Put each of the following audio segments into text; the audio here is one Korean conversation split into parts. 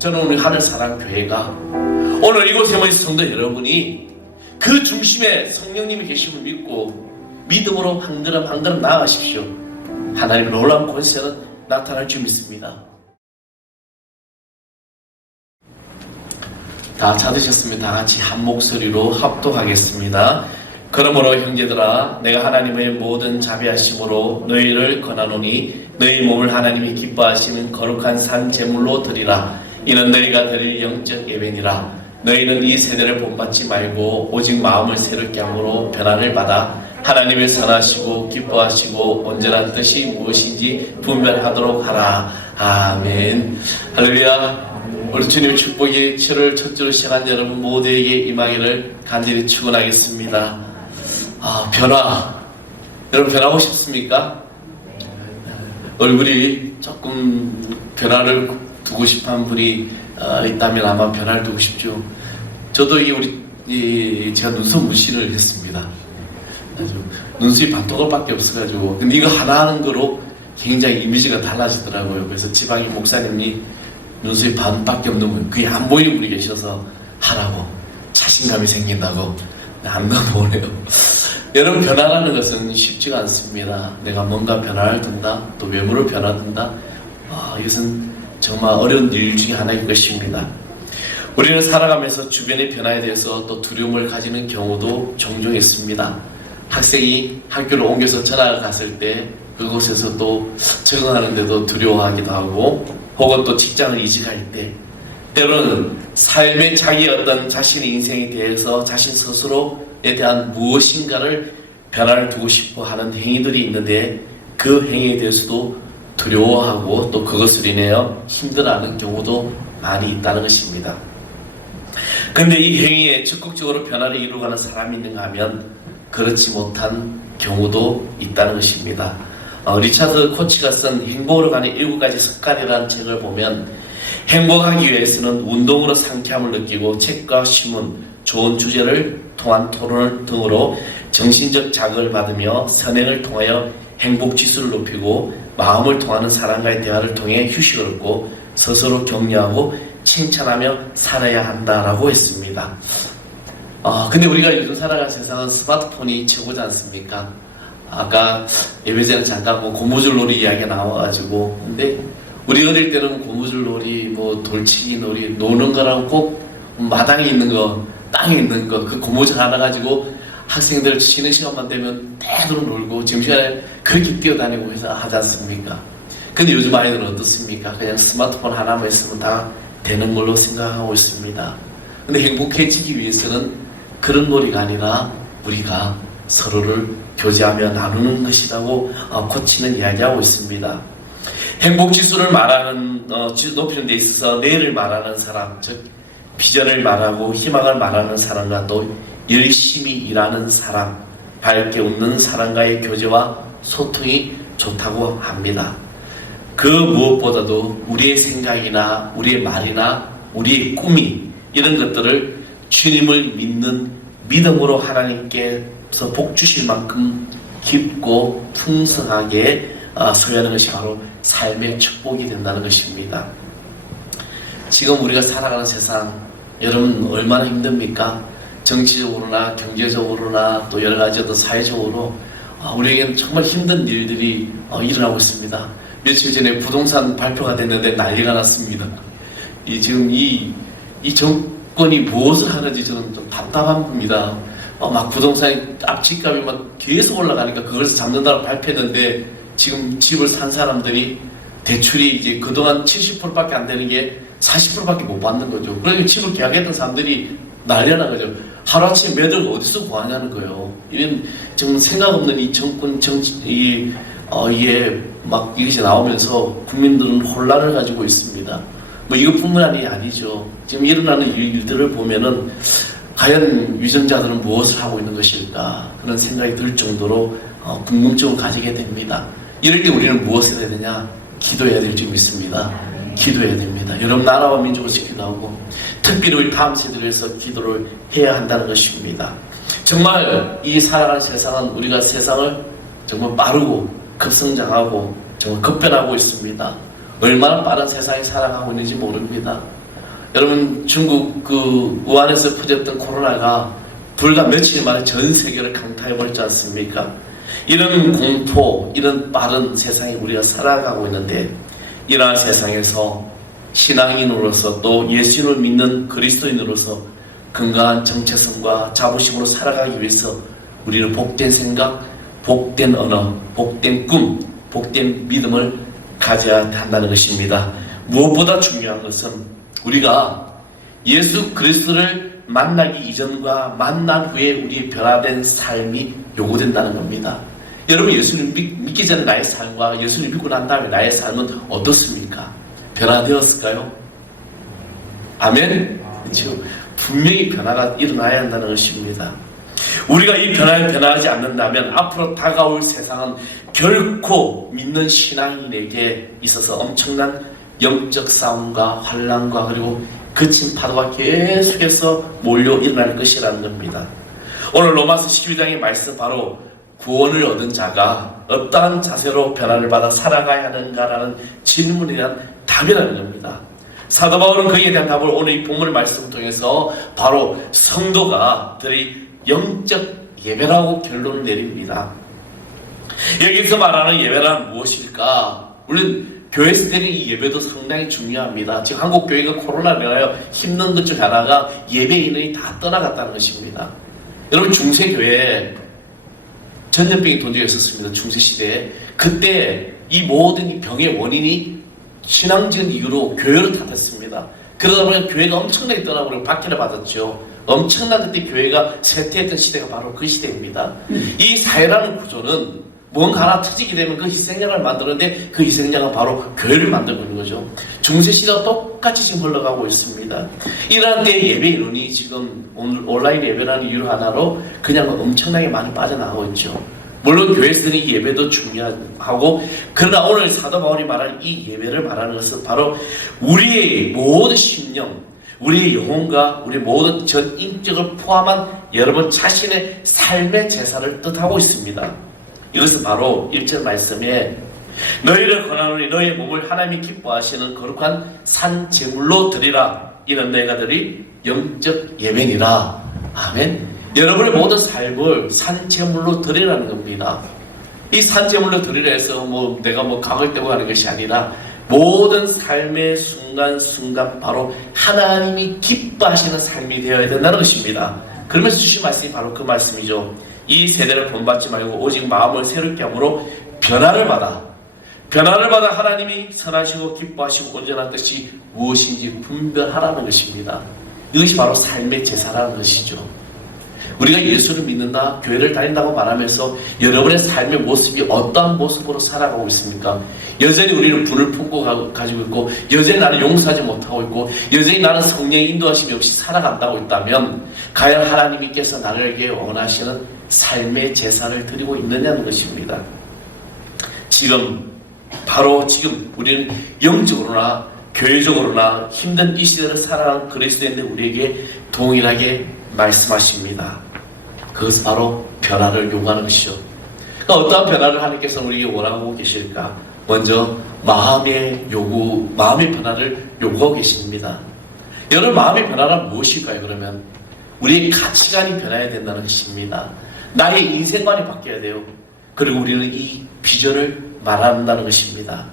저는 우리 하늘사랑교회가 오늘 이곳에 모인 성도 여러분이 그 중심에 성령님이 계심을 믿고 믿음으로 한 걸음 한 걸음 나아가십시오. 하나님의 놀라운 권세는 나타날 줄 믿습니다. 다 찾으셨으면 다 같이 한 목소리로 합독하겠습니다. 그러므로 형제들아, 내가 하나님의 모든 자비하심으로 너희를 권하노니 너희 몸을 하나님이 기뻐하시는 거룩한 산 제물로 드리라. 이는 너희가 드릴 영적 예배니라. 너희는 이 세대를 본받지 말고 오직 마음을 새롭게 함으로 변화를 받아 하나님의 선하시고 기뻐하시고 온전한 뜻이 무엇인지 분별하도록 하라. 아멘. 할렐루야. 우리 주님의 축복이 7월 첫주로 시작한 여러분 모두에게 임하기를 간절히 축원하겠습니다. 변화. 여러분 변하고 싶습니까? 얼굴이 조금 변화를 두고 싶은 분이 있다면 아마 변화를 두고 싶죠. 저도 제가 눈썹 문신을 했습니다. 눈썹이 반토막밖에 없어가지고, 근데 이거 하나 하는 거로 굉장히 이미지가 달라지더라고요. 그래서 지방의 목사님이 눈썹이 반밖에 없는 분, 그게 안 보이는 분이 계셔서 하라고, 자신감이 생긴다고 안 넘어오네요. 여러분, 변화라는 것은 쉽지가 않습니다. 내가 뭔가 변화를 든다, 또 외모를 변화든다, 이것은 정말 어려운 일 중에 하나일 것입니다. 우리는 살아가면서 주변의 변화에 대해서 또 두려움을 가지는 경우도 종종 있습니다. 학생이 학교를 옮겨서 전학을 갔을 때 그곳에서 또 적응하는데도 두려워하기도 하고, 혹은 또 직장을 이직할 때, 때로는 삶의 자기의 어떤 자신의 인생에 대해서 자신 스스로에 대한 무엇인가를 변화를 두고 싶어 하는 행위들이 있는데, 그 행위에 대해서도 두려워하고 또 그것을 인하여 힘들어하는 경우도 많이 있다는 것입니다. 그런데 이 행위에 적극적으로 변화를 이루어가는 사람이 있는가 하면 그렇지 못한 경우도 있다는 것입니다. 리차드 코치가 쓴 행복으로 가는 7가지 습관이라는 책을 보면, 행복하기 위해서는 운동으로 상쾌함을 느끼고 책과 신문, 좋은 주제를 통한 토론 등으로 정신적 자극을 받으며 선행을 통하여 행복지수를 높이고 마음을 통하는 사람과의 대화를 통해 휴식을 얻고 스스로 격려하고 칭찬하며 살아야 한다라고 했습니다. 근데 우리가 요즘 살아가는 세상은 스마트폰이 최고지 않습니까? 아까 예배 전에 잠깐 고무줄 놀이 이야기가 나와가지고, 근데 우리 어릴 때는 고무줄 놀이, 돌치기 놀이, 노는 거랑 꼭 마당에 있는 거, 땅에 있는 거, 그 고무줄 하나 가지고 학생들 쉬는 시간만 되면 대대로 놀고 점심시간에 그렇게 뛰어다니고 해서 하지 않습니까? 근데 요즘 아이들은 어떻습니까? 그냥 스마트폰 하나만 있으면 다 되는 걸로 생각하고 있습니다. 근데 행복해지기 위해서는 그런 놀이가 아니라 우리가 서로를 교제하며 나누는 것이라고 코치는 이야기하고 있습니다. 행복지수를 높이는 데 있어서 내일을 말하는 사람, 즉 비전을 말하고 희망을 말하는 사람과 또 열심히 일하는 사람, 밝게 웃는 사람과의 교제와 소통이 좋다고 합니다. 그 무엇보다도 우리의 생각이나 우리의 말이나 우리의 꿈이, 이런 것들을 주님을 믿는 믿음으로 하나님께서 복 주실 만큼 깊고 풍성하게 소유하는 것이 바로 삶의 축복이 된다는 것입니다. 지금 우리가 살아가는 세상, 여러분 얼마나 힘듭니까? 정치적으로나 경제적으로나 또 여러 가지 어떤 사회적으로 우리에게는 정말 힘든 일들이 일어나고 있습니다. 며칠 전에 부동산 발표가 됐는데 난리가 났습니다. 지금 이 정권이 무엇을 하는지 저는 좀 답답합니다. 막 부동산 집값이 막 계속 올라가니까 그걸 잡는다고 발표했는데, 지금 집을 산 사람들이 대출이 이제 그동안 70%밖에 안 되는 게 40%밖에 못 받는 거죠. 그러니까 집을 계약했던 사람들이 난리가 난 거죠. 하루아침에 매듭을 어디서 구하냐는 거예요. 이런 지금 생각 없는 이 정권 이게 막 이것이 나오면서 국민들은 혼란을 가지고 있습니다. 이것뿐만이 아니죠. 지금 일어나는 일들을 보면은 과연 위정자들은 무엇을 하고 있는 것일까, 그런 생각이 들 정도로 궁금증을 가지게 됩니다. 이럴 때 우리는 무엇을 해야 되냐? 기도해야 될 줄 믿습니다. 기도해야 됩니다. 여러분 나라와 민족을 지키기도 하고, 특별히 우리 다음 세대를 위해서 기도를 해야 한다는 것입니다. 정말 이 살아가는 세상은, 우리가 세상을 정말 빠르고 급성장하고 정말 급변하고 있습니다. 얼마나 빠른 세상에 살아가고 있는지 모릅니다. 여러분 중국 그 우한에서 퍼졌던 코로나가 불과 며칠 만에 전 세계를 강타해버렸지 않습니까? 이런 공포, 이런 빠른 세상에 우리가 살아가고 있는데 이러한 세상에서 신앙인으로서 또 예수님을 믿는 그리스도인으로서 건강한 정체성과 자부심으로 살아가기 위해서 우리는 복된 생각, 복된 언어, 복된 꿈, 복된 믿음을 가져야 한다는 것입니다. 무엇보다 중요한 것은 우리가 예수 그리스도를 만나기 이전과 만난 후에 우리의 변화된 삶이 요구된다는 겁니다. 여러분 예수님 믿기 전에 나의 삶과 예수님 믿고 난 다음에 나의 삶은 어떻습니까? 변화되었을까요? 아멘? 그렇죠? 분명히 변화가 일어나야 한다는 것입니다. 우리가 이 변화에 변화하지 않는다면 앞으로 다가올 세상은 결코 믿는 신앙인에게 있어서 엄청난 영적 싸움과 환난과 그리고 거친 파도가 계속해서 몰려 일어날 것이라는 겁니다. 오늘 로마서 12장의 말씀 바로 구원을 얻은 자가 어떠한 자세로 변화를 받아 살아가야 하는가라는 질문에 대한 답이라는 겁니다. 사도 바울은 거기에 대한 답을 오늘 이 본문 말씀을 통해서 바로 성도가들이 영적 예배라고 결론을 내립니다. 여기서 말하는 예배란 무엇일까? 물론 교회에서 드리는 이 예배도 상당히 중요합니다. 지금 한국 교회가 코로나로 인하여 힘든 것 중 하나가 예배 인원이 다 떠나갔다는 것입니다. 여러분 중세교회에 전염병이 돈 적이 있었습니다. 중세시대에. 그때 이 모든 이 병의 원인이 신앙적인 이유로 교회를 탓했습니다. 그러다 보니 교회가 엄청나게 떠나버리고 박해를 받았죠. 엄청난 그때 교회가 쇠퇴했던 시대가 바로 그 시대입니다. 이 사회라는 구조는 뭔가 하나 터지게 되면 그 희생양을 만드는데 그 희생양은 바로 교회를 만들고 있는 거죠. 중세시대와 똑같이 지금 흘러가고 있습니다. 이러한 때 예배 인원이 지금 온라인 예배라는 이유 하나로 그냥 엄청나게 많이 빠져나가고 있죠. 물론 교회에서는 이 예배도 중요하고 그러나 오늘 사도 바울이 말하는 이 예배를 말하는 것은 바로 우리의 모든 심령, 우리의 영혼과 우리 모든 전 인격을 포함한 여러분 자신의 삶의 제사를 뜻하고 있습니다. 이것은 바로 1절 말씀에 너희를 권하노니 너희의 몸을 하나님이 기뻐하시는 거룩한 산 제물로 드리라. 이는 너희가 드릴 영적 예배니라. 아멘. 여러분의 모든 삶을 산 제물로 드리라는 겁니다. 이 산 제물로 드리라 해서 내가 각을 떼고 하는 것이 아니라 모든 삶의 순간순간 바로 하나님이 기뻐하시는 삶이 되어야 된다는 것입니다. 그러면서 주신 말씀이 바로 그 말씀이죠. 이 세대를 본받지 말고 오직 마음을 새롭게 함으로 변화를 받아 하나님이 선하시고 기뻐하시고 온전한 것이 무엇인지 분별하라는 것입니다. 이것이 바로 삶의 제사라는 것이죠. 우리가 예수를 믿는다, 교회를 다닌다고 말하면서 여러분의 삶의 모습이 어떠한 모습으로 살아가고 있습니까? 여전히 우리는 불을 품고 가지고 있고 여전히 나는 용서하지 못하고 있고 여전히 나는 성령의 인도하심이 없이 살아간다고 있다면 과연 하나님께서 나에게 원하시는 삶의 제사를 드리고 있느냐는 것입니다. 바로 지금 우리는 영적으로나 교회적으로나 힘든 이 시대를 살아가는 그리스도인들 우리에게 동일하게 말씀하십니다. 그것은 바로 변화를 요구하는 것이죠. 그러니까 어떠한 변화를 하나님께서 우리에게 원하고 계실까? 먼저 마음의 변화를 요구하고 계십니다. 여러분 마음의 변화란 무엇일까요? 그러면 우리의 가치관이 변해야 된다는 것입니다. 나의 인생관이 바뀌어야 돼요. 그리고 우리는 이 비전을 말한다는 것입니다.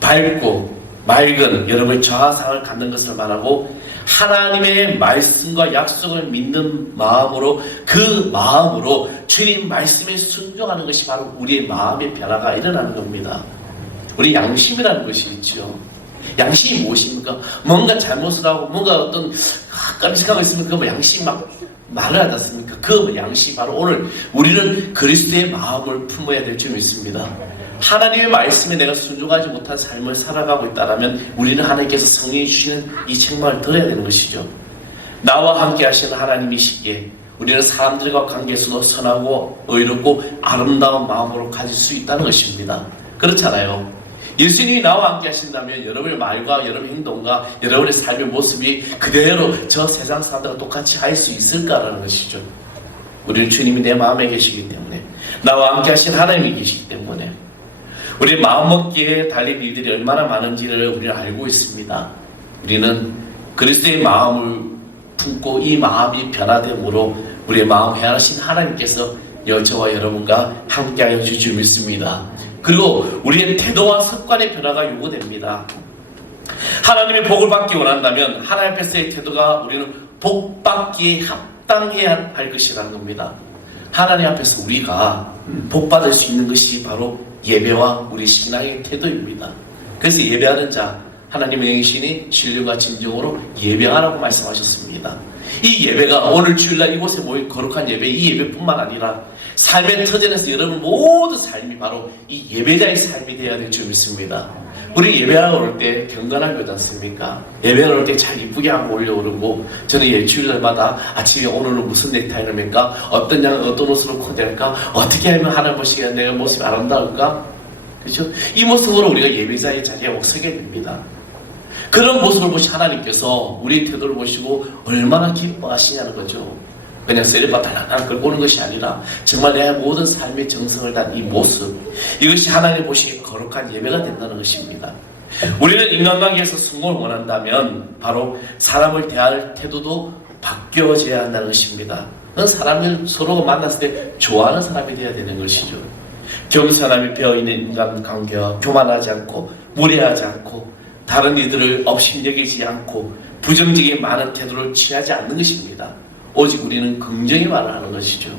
밝고 맑은 여러분의 좌상을 갖는 것을 말하고 하나님의 말씀과 약속을 믿는 마음으로 그 마음으로 주님 말씀에 순종하는 것이 바로 우리의 마음의 변화가 일어나는 겁니다. 우리 양심이라는 것이 있죠. 양심이 무엇입니까? 뭔가 잘못을 하고 뭔가 어떤 깜찍한 거 있으면 그 양심이 막 말을 하지 않습니까? 그 양심이 바로 오늘 우리는 그리스도의 마음을 품어야 될 줄 믿습니다. 하나님의 말씀에 내가 순종하지 못한 삶을 살아가고 있다면 우리는 하나님께서 성령이 주시는 이 책망을 들어야 되는 것이죠. 나와 함께 하시는 하나님이시기에 우리는 사람들과 관계에서도 선하고 의롭고 아름다운 마음으로 가질 수 있다는 것입니다. 그렇잖아요. 예수님이 나와 함께 하신다면 여러분의 말과 여러분의 행동과 여러분의 삶의 모습이 그대로 저 세상 사람들과 똑같이 할 수 있을까라는 것이죠. 우리는 주님이 내 마음에 계시기 때문에 나와 함께 하신 하나님이 계시기 때문에 우리 마음먹기에 달린 일들이 얼마나 많은지를 우리는 알고 있습니다. 우리는 그리스도의 마음을 품고 이 마음이 변화됨으로 우리의 마음 헤아리신 하나님께서 저와 여러분과 함께하여 주실 줄 믿습니다. 그리고 우리의 태도와 습관의 변화가 요구됩니다. 하나님의 복을 받기 원한다면 하나님 앞에서의 태도가 우리는 복 받기에 합당해야 할 것이라는 겁니다. 하나님 앞에서 우리가 복 받을 수 있는 것이 바로 예배와 우리 신앙의 태도입니다. 그래서 예배하는 자 하나님의 영이시니 신령과 진정으로 예배하라고 말씀하셨습니다. 이 예배가 오늘 주일날 이곳에 모인 거룩한 예배, 이 예배뿐만 아니라 삶의 터전에서 여러분 모든 삶이 바로 이 예배자의 삶이 되어야 될 줄 믿습니다. 우리 예배하러 올 때 경건하게 오지 않습니까? 예배하러 올 때 잘 이쁘게 하고 올려오르고, 저는 주일날마다 아침에 오늘은 무슨 넥타이를 맨가, 어떤 양 어떤 옷으로 코디할까, 어떻게 하면 하나님 보시기에 내가 모습이 아름다울까, 그렇죠? 이 모습으로 우리가 예배자의 자리에 서게 됩니다. 그런 모습을 보시 하나님께서 우리의 태도를 보시고 얼마나 기뻐하시냐는 거죠. 그냥 세례받 달랑달랑 끌고 오는 것이 아니라 정말 내 모든 삶의 정성을 다한 이 모습, 이것이 하나님 보시기에 거룩한 예배가 된다는 것입니다. 우리는 인간관계에서 성공을 원한다면 바로 사람을 대할 태도도 바뀌어져야 한다는 것입니다. 사람을 서로 만났을 때 좋아하는 사람이 되어야 되는 것이죠. 겸손함이 배어있는 인간관계와 교만하지 않고 무례하지 않고 다른 이들을 업신여기지 않고 부정적인 많은 태도를 취하지 않는 것입니다. 오직 우리는 긍정의 말을 하는 것이죠.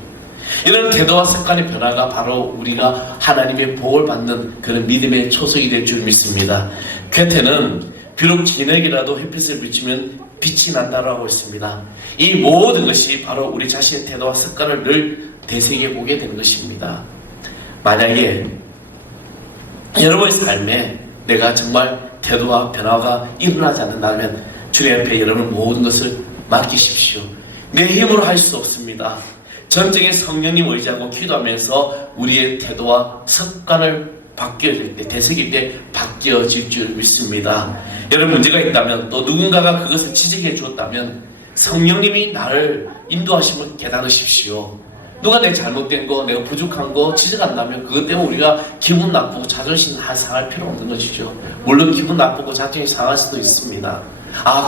이런 태도와 습관의 변화가 바로 우리가 하나님의 복을 받는 그런 믿음의 초석이 될 줄 믿습니다. 괴테는 비록 저녁이라도 햇빛을 비추면 빛이 난다라고 했습니다. 이 모든 것이 바로 우리 자신의 태도와 습관을 늘 되새겨보게 되는 것입니다. 만약에 여러분의 삶에 내가 정말 태도와 변화가 일어나지 않는다면 주님 앞에 여러분 모든 것을 맡기십시오. 내 힘으로 할 수 없습니다. 전적인 성령님 의지하고 기도하면서 우리의 태도와 습관을 바뀌어질 때, 되새길 때 바뀌어질 줄 믿습니다. 여러분 문제가 있다면, 또 누군가가 그것을 지적해 주었다면 성령님이 나를 인도하심을 깨달으십시오. 누가 내 잘못된 거, 내가 부족한 거 지적한다면 그것 때문에 우리가 기분 나쁘고 자존심 상할 필요 없는 것이죠. 물론 기분 나쁘고 자존심이 상할 수도 있습니다.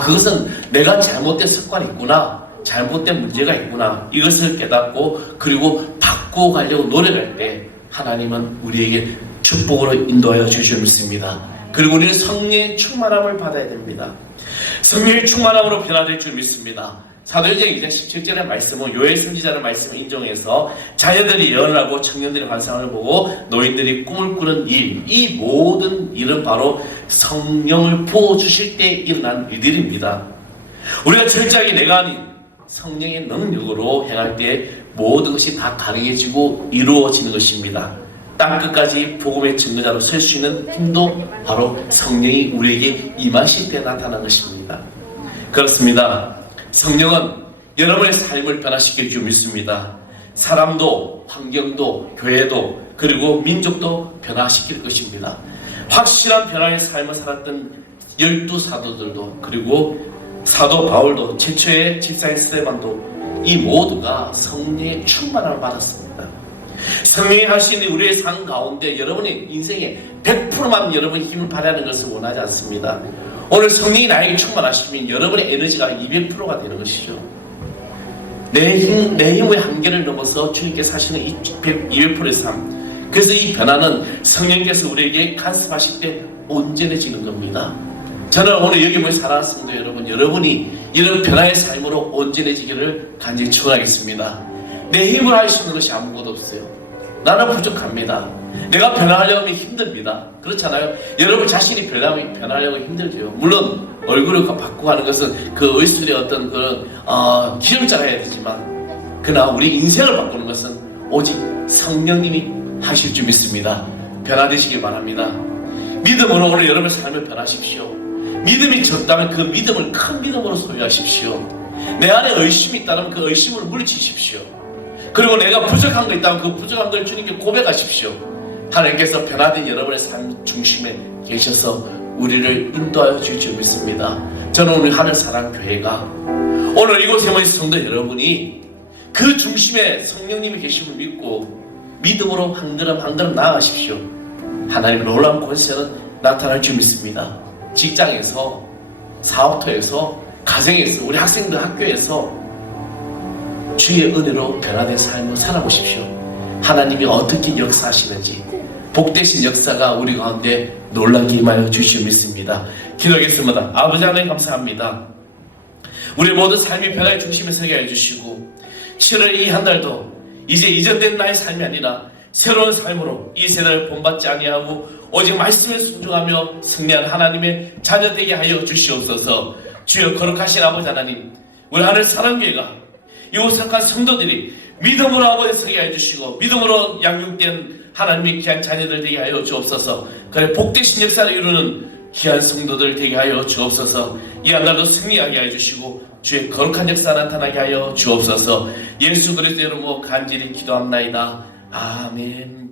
그것은 내가 잘못된 습관이 있구나, 잘못된 문제가 있구나, 이것을 깨닫고 그리고 바꾸어 가려고 노력할 때 하나님은 우리에게 축복으로 인도하여 주실 믿습니다. 그리고 우리는 성령의 충만함을 받아야 됩니다. 성령의 충만함으로 변화될 줄 믿습니다. 사도행전 2장 17절의 말씀은 요엘 선지자의 말씀을 인정해서 자녀들이 예언을 하고 청년들이 환상을 보고 노인들이 꿈을 꾸는 일, 이 모든 일은 바로 성령을 부어주실 때 일어난 일들입니다. 우리가 철저하게 내가 아닌 성령의 능력으로 행할 때 모든 것이 다 가능해지고 이루어지는 것입니다. 땅끝까지 복음의 증거자로 설 수 있는 힘도 바로 성령이 우리에게 임하실 때 나타난 것입니다. 그렇습니다. 성령은 여러분의 삶을 변화시킬 줄 믿습니다. 사람도, 환경도, 교회도, 그리고 민족도 변화시킬 것입니다. 확실한 변화의 삶을 살았던 12사도들도, 그리고 사도 바울도, 최초의 집사인 스데반도, 이 모두가 성령의 충만함을 받았습니다. 성령이 할 수 있는 우리의 삶 가운데 여러분의 인생에 100%만 여러분의 힘을 발휘하는 것을 원하지 않습니다. 오늘 성령이 나에게 충만하시면 여러분의 에너지가 200%가 되는 것이죠. 내 힘의 한계를 넘어서 주님께서 하시는 이 200%의 삶, 그래서 이 변화는 성령께서 우리에게 간섭하실 때 온전해지는 겁니다. 저는 오늘 여기 모인 사랑하는 성도 여러분, 여러분이 이런 변화의 삶으로 온전해지기를 간절히 축원하겠습니다. 내 힘을 할 수 있는 것이 아무것도 없어요. 나는 부족합니다. 내가 변화하려고 하면 힘듭니다. 그렇잖아요. 여러분 자신이 변하려고 힘들죠. 물론 얼굴을 바꾸고 하는 것은 그 의술의 어떤 그런 기름자가 해야 되지만, 그러나 우리 인생을 바꾸는 것은 오직 성령님이 하실 줄 믿습니다. 변화되시길 바랍니다. 믿음으로 오늘 여러분의 삶을 변하십시오. 믿음이 적다면 그 믿음을 큰 믿음으로 소유하십시오. 내 안에 의심이 있다면 그 의심을 물리치십시오. 그리고 내가 부족한 거 있다면 그 부족한 걸 주님께 고백하십시오. 하나님께서 변화된 여러분의 삶 중심에 계셔서 우리를 인도하여 주실 줄 믿습니다. 저는 오늘 하늘사랑교회가 오늘 이곳에 모인 성도 여러분이 그 중심에 성령님이 계심을 믿고 믿음으로 한 걸음 한 걸음 나아가십시오. 하나님의 놀라운 권세는 나타날 줄 믿습니다. 직장에서, 사업터에서, 가정에서, 우리 학생들 학교에서 주의 은혜로 변화된 삶을 살아보십시오. 하나님이 어떻게 역사하시는지 복되신 역사가 우리 가운데 놀라게 임하여 주시오 믿습니다. 기도하겠습니다. 아버지 하나님 감사합니다. 우리 모든 삶이 변화의 중심에 서게 해주시고 7월 이 한 달도 이제 이전된 나의 삶이 아니라 새로운 삶으로 이 세대를 본받지 아니하고 오직 말씀에 순종하며 승리한 하나님의 자녀 되게 하여 주시옵소서. 주여 거룩하신 아버지 하나님, 우리 하늘 사랑교회가 이곳에 성도들이 믿음으로 아버지 서게 해주시고 믿음으로 양육된 하나님의 귀한 자녀들 되게 하여 주옵소서. 그래 복되신 역사를 이루는 귀한 성도들 되게 하여 주옵소서. 이 한 달도 승리하게 해주시고 주의 거룩한 역사 나타나게 하여 주옵소서. 예수 그리스도 이름으로 간절히 기도합나이다. 아멘.